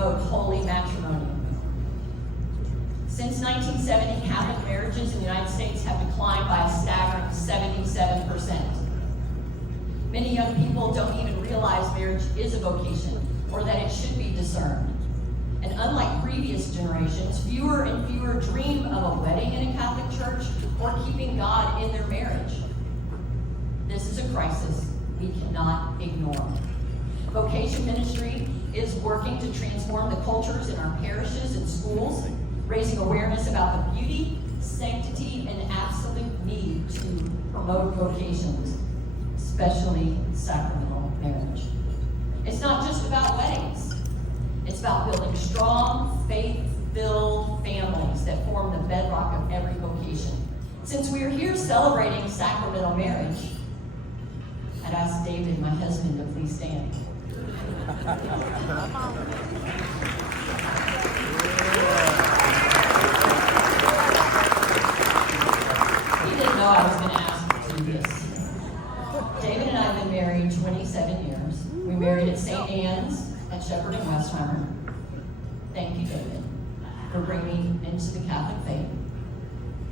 promote holy matrimony. Since 1970, Catholic marriages in the United States have declined by a staggering 77%. Many young people don't even realize marriage is a vocation or that it should be discerned. And unlike previous generations, fewer and fewer dream of a wedding in a Catholic church or keeping God in their marriage. This is a crisis we cannot ignore. Vocation Ministry is working to transform the cultures in our parishes and schools, raising awareness about the beauty, sanctity, and absolute need to promote vocations, especially sacramental marriage. It's not just about weddings. It's about building strong, faith-filled families that form the bedrock of every vocation. Since we are here celebrating sacramental marriage, I'd ask David, my husband, to please stand. He didn't know I was going to ask him to do this. David and I have been married 27 years. We married at St. Anne's at Shepherd and Westheimer. Thank you, David, for bringing me into the Catholic faith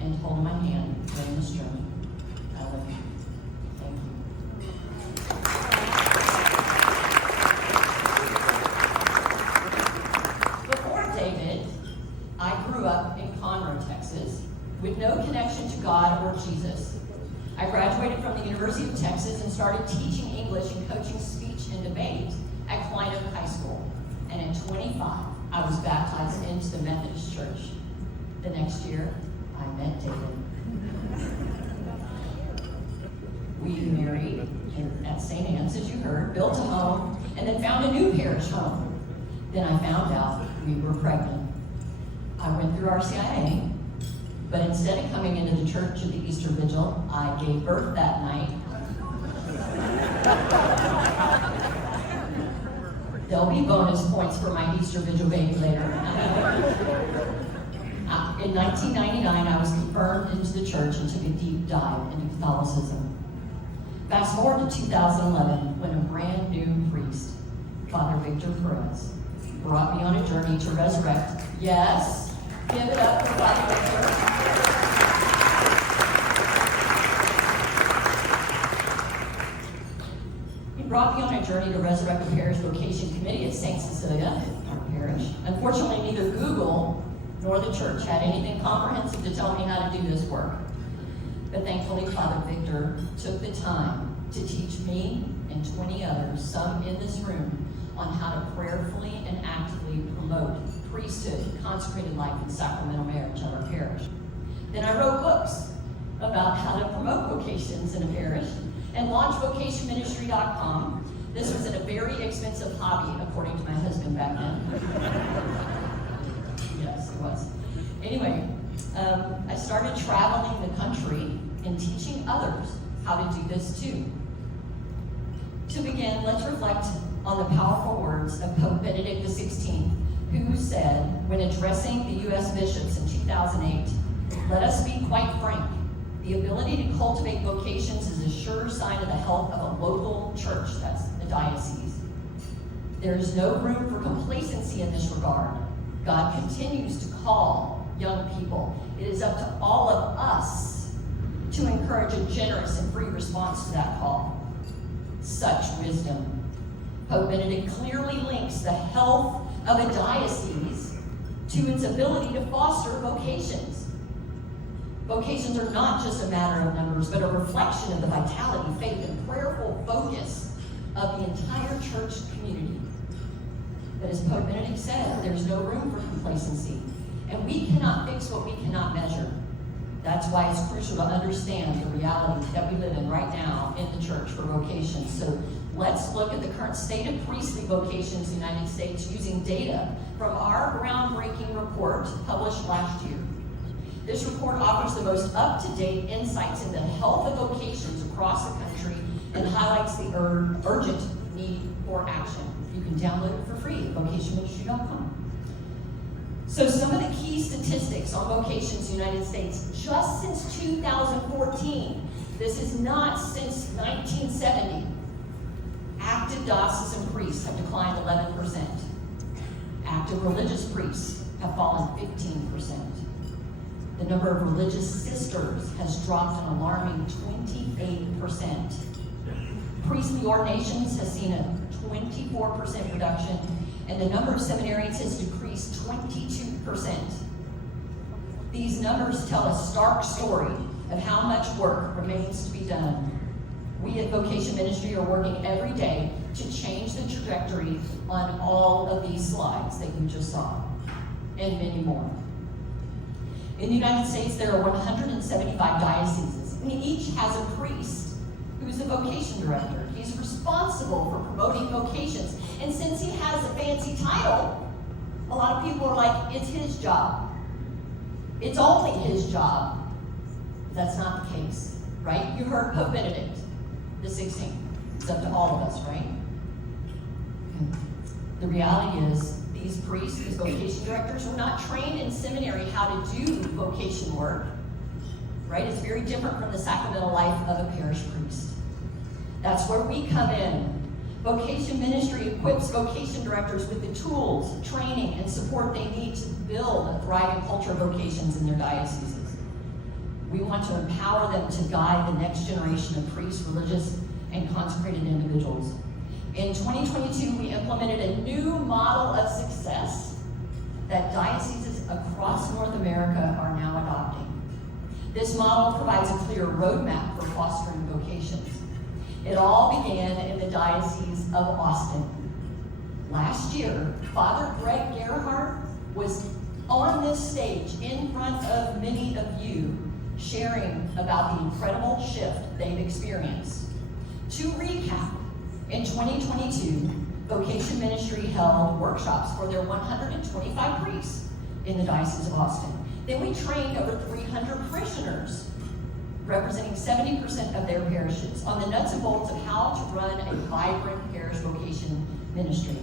and holding my hand during this journey. I love you. Thank you. Before David, I grew up in Conroe, Texas, with no connection to God or Jesus. I graduated from the University of Texas and started teaching English and coaching speech and debate at Klein Oak High School. And at 25, I was baptized into the Methodist Church. The next year, I met David. We married at St. Anne's, as you heard, built a home, and then found a new parish home. Then I found out we were pregnant. I went through RCIA, but instead of coming into the church at the Easter Vigil, I gave birth that night. There'll be bonus points for my Easter Vigil baby later. In 1999, I was confirmed into the church and took a deep dive into Catholicism. Fast forward to 2011, when a brand new priest, Father Victor Perez, brought me on a journey to resurrect. Yes, give it up for Father Victor. Brought me on a journey to resurrect the parish vocation committee at St. Cecilia, our parish. Unfortunately, neither Google nor the church had anything comprehensive to tell me how to do this work. But thankfully, Father Victor took the time to teach me and 20 others, some in this room, on how to prayerfully and actively promote priesthood, consecrated life, and sacramental marriage at our parish. Then I wrote books about how to promote vocations in a parish, and launched vocationministry.com. This was a very expensive hobby, according to my husband back then. Yes, it was. Anyway, I started traveling the country and teaching others how to do this too. To begin, let's reflect on the powerful words of Pope Benedict XVI, who said, when addressing the U.S. bishops in 2008, "Let us be quite frank. The ability to cultivate vocations is a sure sign of the health of a local church," that's the diocese. "There is no room for complacency in this regard. God continues to call young people. It is up to all of us to encourage a generous and free response to that call." Such wisdom. Pope Benedict clearly links the health of a diocese to its ability to foster vocations. Vocations are not just a matter of numbers, but a reflection of the vitality, faith, and prayerful focus of the entire church community. But as Pope Benedict said, there's no room for complacency, and we cannot fix what we cannot measure. That's why it's crucial to understand the reality that we live in right now in the church for vocations. So let's look at the current state of priestly vocations in the United States using data from our groundbreaking report published last year. This report offers the most up-to-date insights into the health of vocations across the country and highlights the urgent need for action. You can download it for free at vocationministry.com. So some of the key statistics on vocations in the United States, just since 2014, this is not since 1970, active diocesan priests have declined 11%. Active active religious priests have fallen 15%. The number of religious sisters has dropped an alarming 28%. Priestly ordinations has seen a 24% reduction, and the number of seminarians has decreased 22%. These numbers tell a stark story of how much work remains to be done. We at Vocation Ministry are working every day to change the trajectory on all of these slides that you just saw, and many more. In the United States, there are 175 dioceses, and each has a priest who's the vocation director. He's responsible for promoting vocations, and since he has a fancy title, a lot of people are like, it's his job. It's only his job. That's not the case, right? You heard Pope Benedict the 16th. It's up to all of us, right? The reality is, these priests, these vocation directors, were not trained in seminary how to do vocation work, right? It's very different from the sacramental life of a parish priest. That's where we come in. Vocation Ministry equips vocation directors with the tools, training, and support they need to build a thriving culture of vocations in their dioceses. We want to empower them to guide the next generation of priests, religious, and consecrated individuals. In 2022, we implemented a new model of success that dioceses across North America are now adopting. This model provides a clear roadmap for fostering vocations. It all began in the Diocese of Austin. Last year, Father Greg Gerhardt was on this stage in front of many of you, sharing about the incredible shift they've experienced. To recap, in 2022, Vocation Ministry held workshops for their 125 priests in the Diocese of Austin. Then we trained over 300 parishioners, representing 70% of their parishes, on the nuts and bolts of how to run a vibrant parish vocation ministry.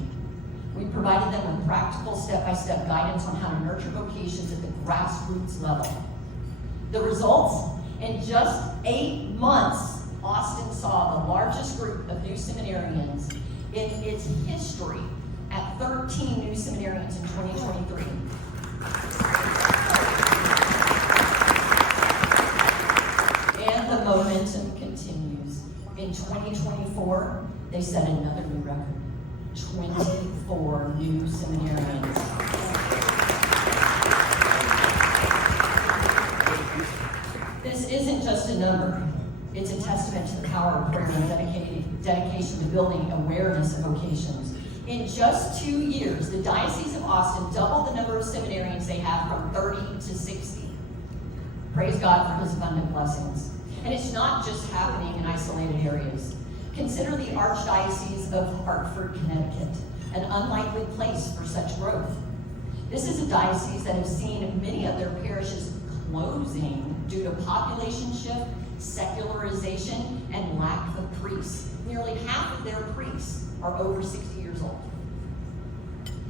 We provided them with practical step-by-step guidance on how to nurture vocations at the grassroots level. The results? In just 8 months, Austin saw the largest group of new seminarians in its history at 13 new seminarians in 2023. And the momentum continues. In 2024, they set another new record. 24 new seminarians. This isn't just a number. It's a testament to the power of prayer and dedication to building awareness of vocations. In just 2 years, the Diocese of Austin doubled the number of seminarians they have from 30 to 60. Praise God for his abundant blessings. And it's not just happening in isolated areas. Consider the Archdiocese of Hartford, Connecticut, an unlikely place for such growth. This is a diocese that has seen many of their parishes closing due to population shift, secularization, and lack of priests. Nearly half of their priests are over 60 years old.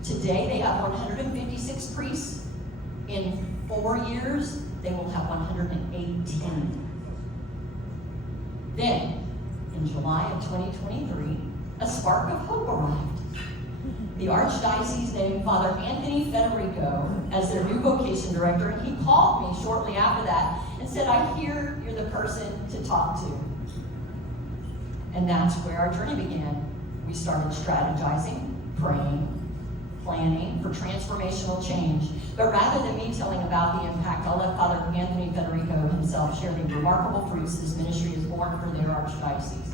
Today, they have 156 priests. In 4 years, they will have 118. Then, in July of 2023, a spark of hope arrived. The Archdiocese named Father Anthony Federico as their new vocation director, and he called me shortly after that and said, "I hear you're the person to talk to." And that's where our journey began. We started strategizing, praying, planning for transformational change. But rather than me telling about the impact, I'll let Father Anthony Federico himself share the remarkable fruits this ministry has borne for their Archdiocese.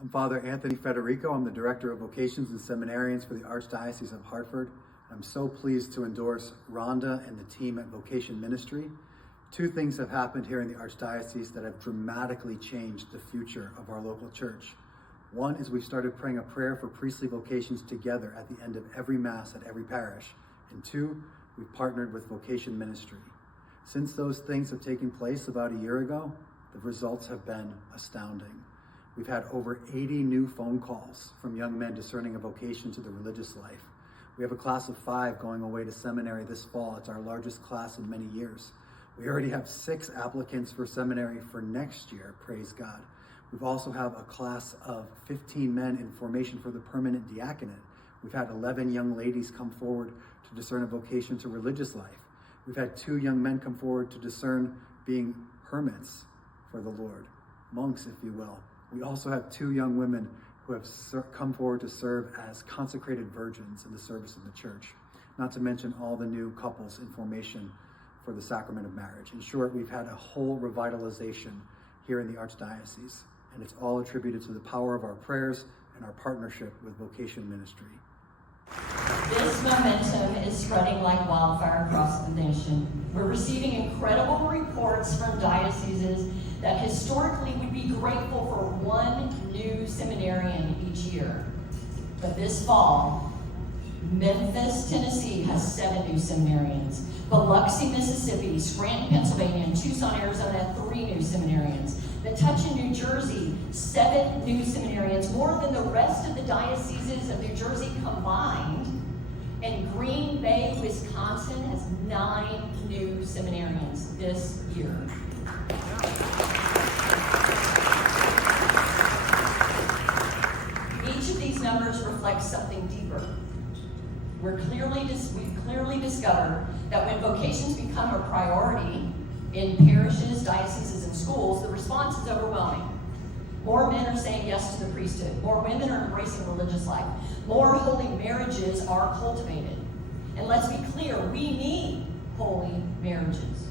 I'm Father Anthony Federico. I'm the Director of Vocations and Seminarians for the Archdiocese of Hartford. I'm so pleased to endorse Rhonda and the team at Vocation Ministry. 2 things have happened here in the Archdiocese that have dramatically changed the future of our local church. One is we've started praying a prayer for priestly vocations together at the end of every Mass at every parish. And 2, we've partnered with Vocation Ministry. Since those things have taken place about a year ago, the results have been astounding. We've had over 80 new phone calls from young men discerning a vocation to the religious life. We have a class of 5 going away to seminary this fall. It's our largest class in many years. We already have 6 applicants for seminary for next year, praise God. We also have a class of 15 men in formation for the permanent diaconate, We've had 11 young ladies come forward to discern a vocation to religious life. We've had 2 young men come forward to discern being hermits for the Lord, monks, if you will. We also have 2 young women who have come forward to serve as consecrated virgins in the service of the church, not to mention all the new couples in formation for the sacrament of marriage. In short, we've had a whole revitalization here in the Archdiocese, and it's all attributed to the power of our prayers and our partnership with Vocation Ministry. This momentum is spreading like wildfire across the nation. We're receiving incredible reports from dioceses that historically would be grateful for 1 new seminarian each year. But this fall, Memphis, Tennessee has 7 new seminarians. Biloxi, Mississippi, Scranton, Pennsylvania, and Tucson, Arizona have 3 new seminarians. Metuchen, New Jersey, 7 new seminarians, more than the rest of the dioceses of New Jersey combined. And Green Bay, Wisconsin has 9 new seminarians this year. Each of these numbers reflects something deeper. We've clearly discovered that when vocations become a priority in parishes, dioceses, and schools, the response is overwhelming. More men are saying yes to the priesthood. More women are embracing religious life. More holy marriages are cultivated. And let's be clear, we need holy marriages,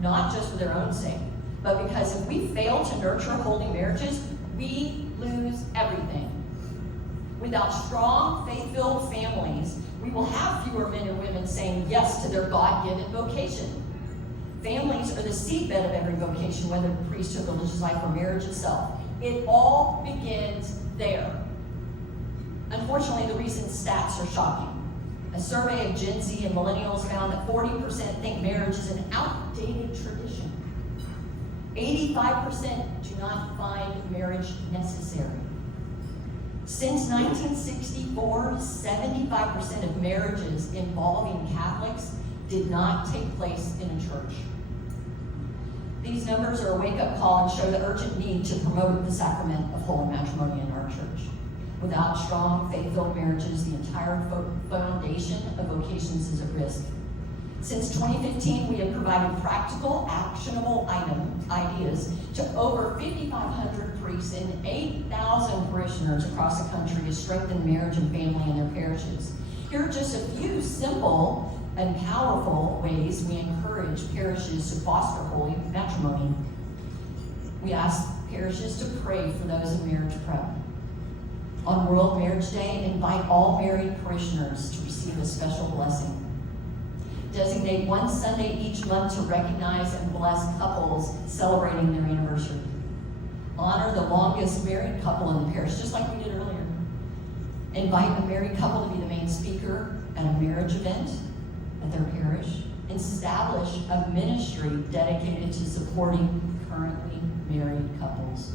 not just for their own sake, but because if we fail to nurture holy marriages, we lose everything. Without strong, faith-filled families, we will have fewer men and women saying yes to their God-given vocation. Families are the seedbed of every vocation, whether priesthood, religious life, or marriage itself. It all begins there. Unfortunately, the recent stats are shocking. A survey of Gen Z and millennials found that 40% think marriage is an outdated tradition. 85% do not find marriage necessary. Since 1964, 75% of marriages involving Catholics did not take place in a church. These numbers are a wake-up call and show the urgent need to promote the sacrament of holy matrimony in our church. Without strong, faith-filled marriages, the entire foundation of vocations is at risk. Since 2015, we have provided practical, actionable ideas to over 5,500 priests and 8,000 parishioners across the country to strengthen marriage and family in their parishes. Here are just a few simple and powerful ways we encourage parishes to foster holy matrimony. We ask parishes to pray for those in marriage prep. On World Marriage Day, invite all married parishioners to receive a special blessing. Designate one Sunday each month to recognize and bless couples celebrating their anniversary. Honor the longest married couple in the parish, just like we did earlier. Invite a married couple to be the main speaker at a marriage event at their parish. Establish a ministry dedicated to supporting currently married couples.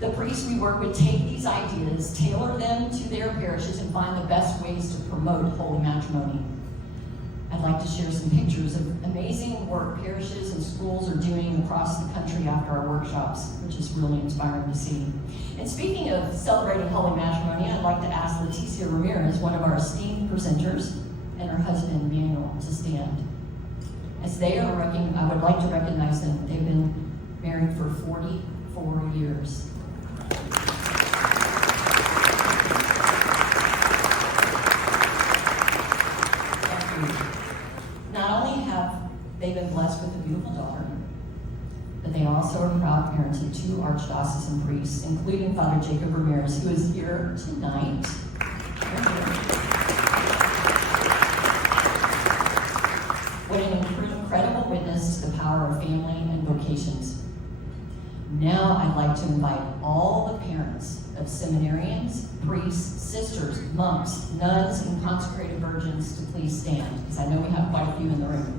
The priests we work with take these ideas, tailor them to their parishes, and find the best ways to promote holy matrimony. I'd like to share some pictures of amazing work parishes and schools are doing across the country after our workshops, which is really inspiring to see. And speaking of celebrating holy matrimony, I'd like to ask Leticia Ramirez, one of our esteemed presenters, and her husband, Manuel, to stand. As they are working, I would like to recognize them. They've been married for 44 years. Not only have they been blessed with a beautiful daughter, but they also are proud parents of 2 archdiocesan priests, including Father Jacob Ramirez, who is here tonight. What an incredible witness to the power of family and vocations. Now I'd like to invite all the parents of seminarians, priests, sisters, monks, nuns, and consecrated virgins to please stand, because I know we have quite a few in the room.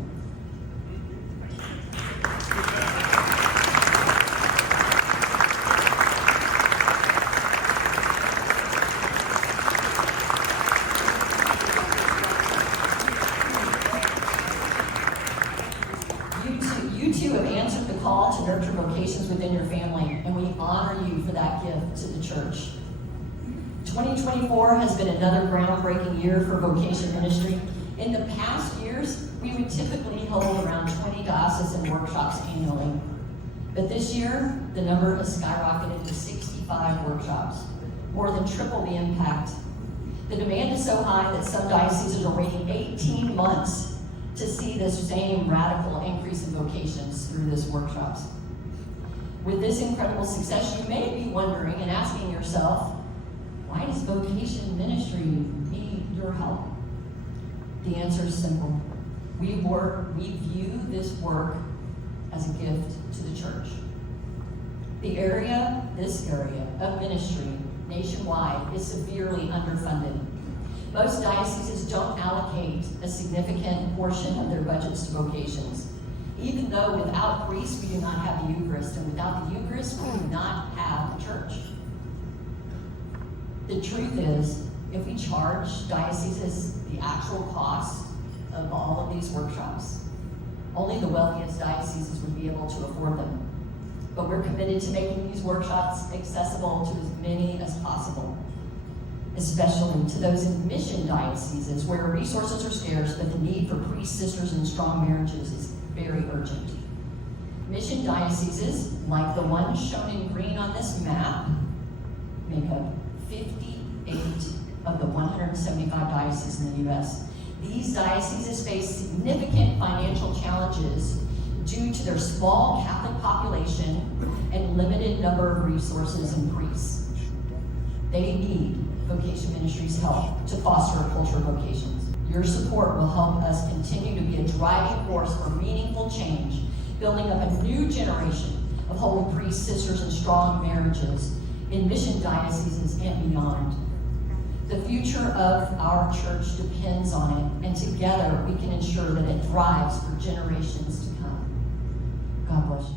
You two have answered the call to nurture vocations within your family, and we honor you for that gift to the church. 2024 has been another groundbreaking year for Vocation Ministry. In the past years, we would typically hold around 20 diocesan workshops annually. But this year, the number has skyrocketed to 65 workshops, more than triple the impact. The demand is so high that some dioceses are waiting 18 months to see this same radical increase in vocations through these workshops. With this incredible success, you may be wondering and asking yourself, why does Vocation Ministry need your help? The answer is simple. We view this work as a gift to the church. This area of ministry nationwide is severely underfunded. Most dioceses don't allocate a significant portion of their budgets to vocations. Even though without priests we do not have the Eucharist, and without the Eucharist we do not have the church. The truth is, if we charge dioceses the actual cost of all of these workshops, only the wealthiest dioceses would be able to afford them. But we're committed to making these workshops accessible to as many as possible, especially to those in mission dioceses where resources are scarce, but the need for priests, sisters, and strong marriages is very urgent. Mission dioceses, like the ones shown in green on this map, make up 58 of the 175 dioceses in the U.S. These dioceses face significant financial challenges due to their small Catholic population and limited number of resources and priests. They need Vocation Ministry's help to foster a culture of vocations. Your support will help us continue to be a driving force for meaningful change, building up a new generation of holy priests, sisters, and strong marriages in mission dioceses and beyond. The future of our church depends on it, and together we can ensure that it thrives for generations to come. God bless you.